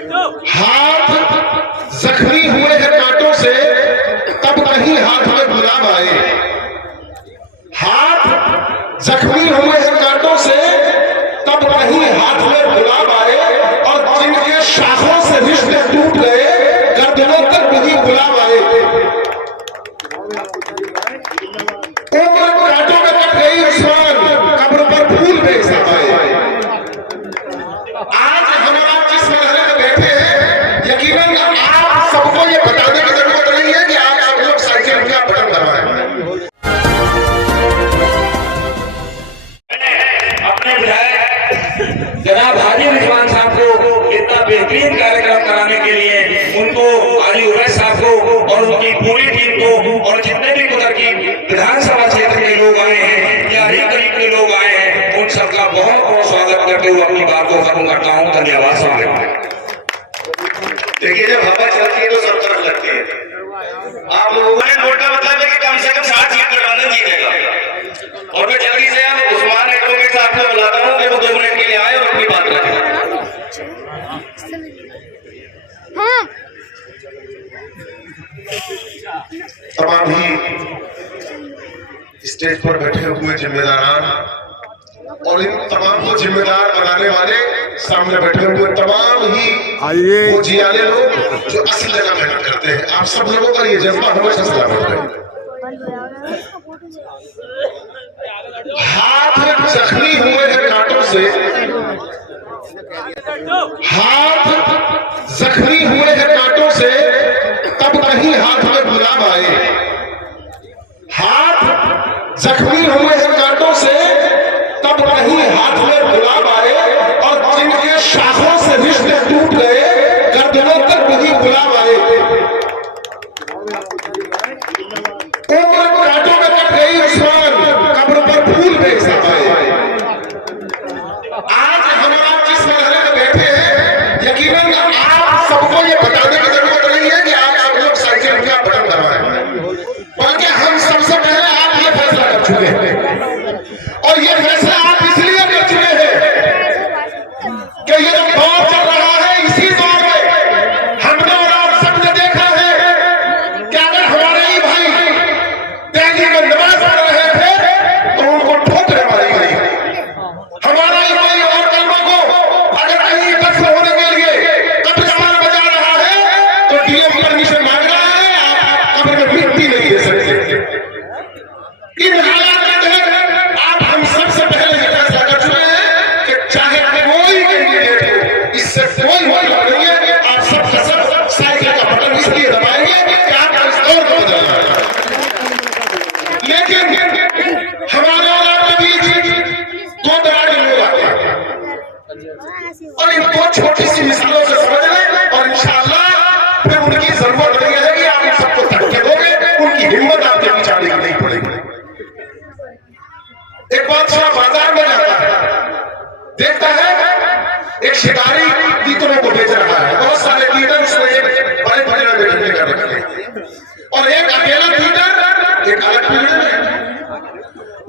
हाथ जख्मी हुए हैं कांटों से, तब कहीं हाथ में गुलाब आए। हाथ जख्मी हुए हैं कांटों से, तब कहीं हाथ में गुलाब आए। और जिनके शाखों से रिश्ते टूट गए, गर्दनों तक भी गुलाब आए। उम्र कांटों में कट गई उस्मान, कब्र पर फूल बेच पाए। आज हम आप जिस मरहले में बैठे हैं, यकीनन आप सबको ये बताने की जरूरत नहीं है कि आप सब लोग साइकिल का बटन दबाएं। अपने विधायक जनाब हाजी रिजवान साहब को इतना बेहतरीन कार्यक्रम कराने के लिए उनको, हाजी उवैस साहब को और उनकी पूरी टीम को, और जितने भी उधर की विधानसभा क्षेत्र के लोग आए हैं या हर गरीब के लोग आए हैं, उन सबका बहुत बहुत स्वागत करते हुए अपनी बात को खत्म करता हूँ। धन्यवाद। देखिए, जब हवा चलती है तो सब तरफ लगती है। आप लोगों ने वोट का मतलब है कि कम से कम 60 सीट गठबंधन जीतेगा। और मैं जल्दी से अब उस्मान एडवोकेट साहब को बुलाता हूँ कि वो 2 मिनट के लिए आए और अपनी बात रखें। तमाम ही स्टेज पर बैठे हुए जिम्मेदारान और इन तमाम को जिम्मेदार बनाने वाले सामने बैठे हुए तमाम ही वो जियाले लोग जो असल जगह मेहनत करते हैं, आप सब लोगों का ये जज्बा हमेशा सलामत रहे। हाथ जख्मी हुए हैं कांटों से, हाथ जख्मी हुए हैं कांटों से, तब कहीं हाथ में गुलाब आए। हाथ जख्मी हुए हैं कांटों से, तब कहीं हाथ में गुलाब आए। और जिनके शाखों से रिश्ते टूट गए, गर्दनों तक भी गुलाब आए। उम्र कांटों में कट गई उस्मान, कब्र पर फूल बेच पाए। आज हम आप जिस मरहले में बैठे हैं, यकीनन आप सबको ये बताने की जरूरत नहीं है कि आप सब लोग साइकिल का बटन दबाएं, बल्कि हम सबसे पहले आप ये फैसला कर चुके हैं। और ये फैसला आप इसलिए कर चुके हैं कि ये जो दौर चल रहा है, इसी दौर में हमने और आप सबने देखा है कि अगर हमारे ही भाई दिल्ली में नमाज पढ़ रहे थे तो उनको ठोकरें मारी गई। हमारा ही कोई और कलमा को अगर कहीं दफन होने के लिए कब्रिस्तान बजा रहा है तो डीएम परमिशन मांग रहा है, आप कब्र में मिट्टी नहीं दे सकते। इन हालात के तहत आप हम सबसे पहले ये फैसला कर चुके हैं कि चाहे कोई कैंडिडेट हो, इससे कोई मतलब नहीं है। आप सब साइकिल का बटन इसलिए दबाएंगे कि आपको इस दौर को बदलना है। लेकिन हमारे और आपके बीच 2 तरह के लोग आते हैं, और इन 2 छोटी सी मिसालों से समझ लें, और इंशाअल्लाह फिर उनकी जरूरत नहीं रहेगी। आप इन सबको धक्के दोगे, उनकी हिम्मत आपके बीच आने की नहीं पड़ेगी। एक बादशाह बाजार में जाता है, देखता है एक शिकारी तीतरों को बेच रहा है। बहुत सारे तीतर उसने एक बड़े पिंजरे में ढूंढने कर रखे हैं, और एक अकेला तीतर एक अलग पिंजरे में।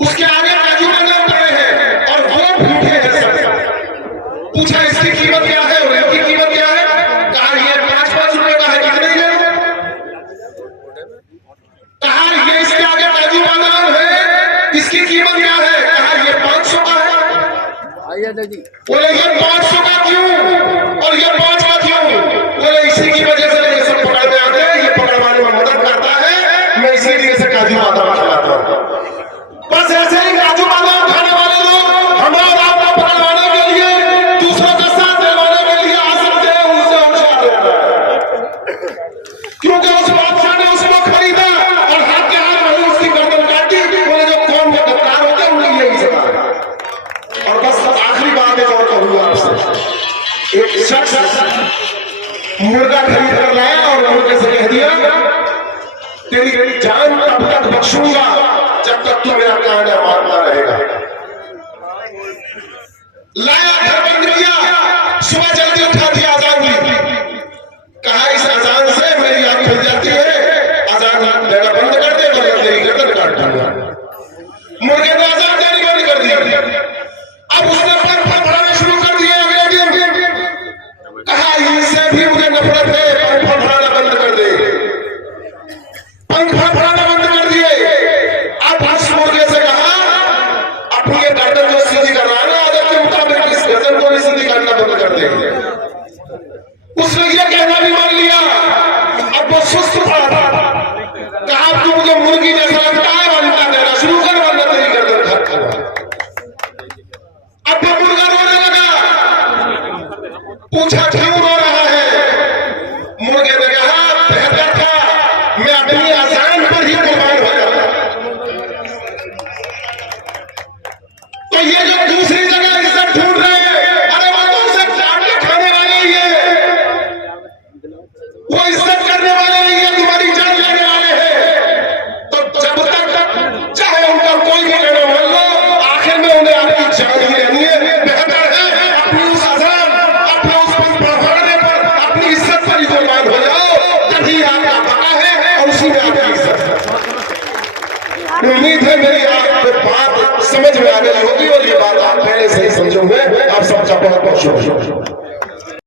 उसके आगे काजू बादाम पड़े हैं और वो भूखे हैं सब। पूछा इसकी कीमत क्या है और इनकी कीमत क्या है? कहा ये 5-5 रुपए का है, कितने के? कहा ये इसके आगे काजू बादाम है, इसकी कीमत क्या है? कहा ये 500 का है। बोले ये 500 का क्यों और ये 5 का क्यों? बोले इसी की वजह से ये सब पकड़ में आते हैं, ये पकड़वाने में मदद करता है, मैं इसीलिए से काजू बादाम खिलाता हूँ। बस ऐसे ही काजू बादाम खाने वाले लोग हमारा आपको पकड़वाने के लिए, दूसरों का साथ दिलवाने के लिए आ सकते हैं। उनसे होशियार रहना है, क्योंकि उस बादशाह ने उसको खरीदा और हाथ के हाथ वही उसकी गर्दन काटी। बोले जो कौम के गद्दार होते हैं उन्हें यही सजा है। और बस आखिरी बात है और कहूंगा आपसे, एक शख्स मुर्गा खरीद कर लाया और मुर्गे से कह दिया तेरी जान तब तक बख्शूंगा जब तक तू मेरा कहना मानता रहेगा। लाया, घर बंद किया, सुबह जल्दी उठा दिया, अजान दी। कहा इस अजान से मेरी आंख खुल जाती है, अजान देना बंद कर दे वरना तेरी गर्दन काट दूंगा। मुर्गे ने अजान देनी बंद कर दी। अब उसने पर पढ़ाना शुरू कर दिया। अगले दिन कहा इनसे भी मुझे नफरत है, पंख फड़फड़ाना बंद कर दे। पंख फड़फड़ाना बंद कर दिए। अब उस मुर्गे से कहा अपनी ये गर्दन जो सीधी कर रहा है ना आदत के मुताबिक, इस गर्दन को भी सीधी करना बंद कर दे। उसने ये कहना भी मान लिया। अब वो सुस्त पड़ा था। कहा तू मुझे मुर्गी जैसा लगता है, बनता देना शुरू कर, वरना तेरी गर्दन खा खाऊंगा। अब वो मुर्गा रोने लगा। पूछा क्यों रो रहा है? मुर्गे ने कहा बेहतर था मैं अपनी अजान पर ही कुर्बान हो जाता। तो ये जो दूसरी जगह इज्जत ढूंढ रहे हैं, अरे वो तो उसे चाट के खाने वाले ही है, वो इज्जत करने वाले नहीं है, तुम्हारी जान लेने वाले हैं। तो जब तक चाहे उनका कोई भी कहना मान लो, आखिर में उन्हें आपकी जान ही लेनी है। बेहतर है अपनी उस अजान, अपने उस फड़फड़ाने पर, अपनी इज्जत पर ही कुर्बान हो जाओ, तभी आपका बका है और उसी में आपकी इज्जत है। उम्मीद है मेरी आपको बात समझ में आ गई होगी और ये बात आप पहले से ही समझोगे। आप सबका बहुत बहुत शुक्रिया।